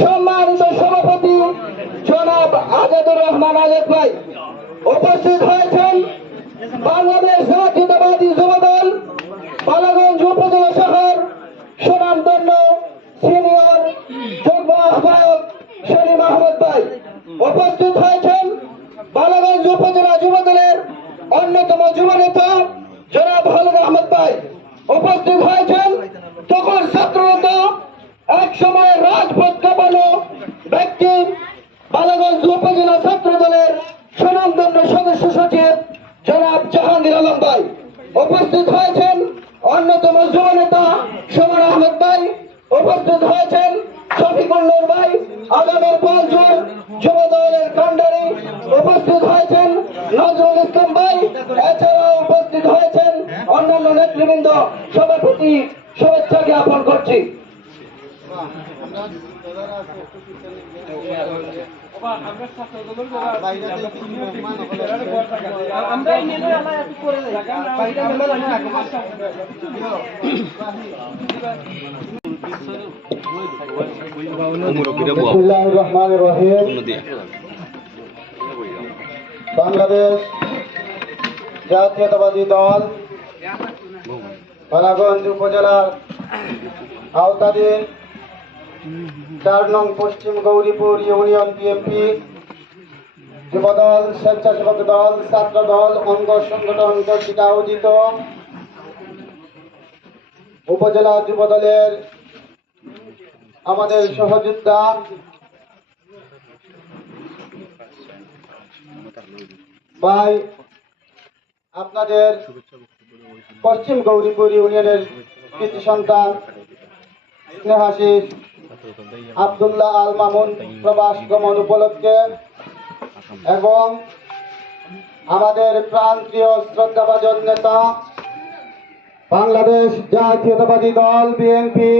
সম্মানিত সভাপতি জনাব আজাদুর রহমান আজাদ ভাই উপস্থিত হয়েছেন। বাংলাদেশ জাতীয়তাবাদী যুবদল বালাগঞ্জ উপজেলা শহর সুনামধন্য সিনিয়র যুগ্ম আহ্বায়ক সেলিম আহমদ ভাই উপস্থিত হয়েছেন। বালাগঞ্জ উপজেলা যুবদলের অন্যতম যুব নেতা জনাব খালেদ আহমদ ভাই উপস্থিত হয়েছেন। তখন ছাত্রনেতা এক সময় রাজপথ কাঁপানো ব্যক্তি বালাগঞ্জ উপজেলা ছাত্র দলের সুনামধন্য সদস্য সচিব জনাব জাহাঙ্গীর আলম ভাই উপস্থিত হয়েছেন। অন্যতম যুব নেতা সুমন আহমেদ ভাই উপস্থিত হয়েছেন। শফিকুল নূর ভাই আগামের 5 জুন যুব দলের কান্ডারি উপস্থিত হয়েছেন। নজরুল ইসলাম ভাই এছাড়াও উপস্থিত হয়েছেন অন্যান্য নেতৃবৃন্দ। সভাপতি শুভেচ্ছা জ্ঞাপন করছি। বিসমিল্লাহির রহমানির রহিম। বাংলাদেশ জাতীয়তাবাদী দল বালাগঞ্জ উপজেলার আওতাধীন 4 নং পশ্চিম গৌরীপুর ইউনিয়ন বিএনপি যুবদল, স্বেচ্ছাসেবক দল, ছাত্র দল, অঙ্গ সংগঠন কর্তৃক আয়োজিত উপজেলা যুবদলের আমাদের সহযোদ্ধা ভাই আপনাদের পশ্চিম গৌরীপুর ইউনিয়নের কৃতি সন্তান স্নেহাশিস আব্দুল্লাহ আল মামুন প্রবাস গমন উপলক্ষে এবং আমাদের প্রান্তীয় শ্রদ্ধাভাজন নেতা বাংলাদেশ জাতীয়তাবাদী দল বিএনপি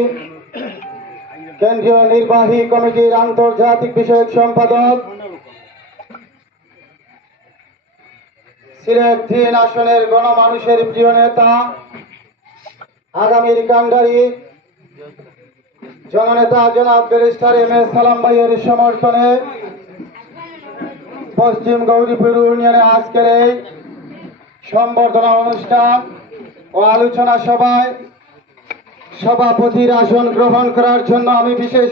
কেন্দ্রীয় নির্বাহী কমিটির আন্তর্জাতিক বিষয়ক সম্পাদক, সিলেট 3 আসনের গণমানুষের প্রিয় নেতা, আগামীর কান্ডারি জননেতা জনাব ব্যারিস্টার এম এস সালাম ভাইয়ের সমর্থনে পশ্চিম গৌরীপুর ইউনিয়নে আজকের এই সম্বর্ধনা অনুষ্ঠান ও আলোচনা সভায় সভাপতির আসন গ্রহণ করার জন্য আমি বিশেষ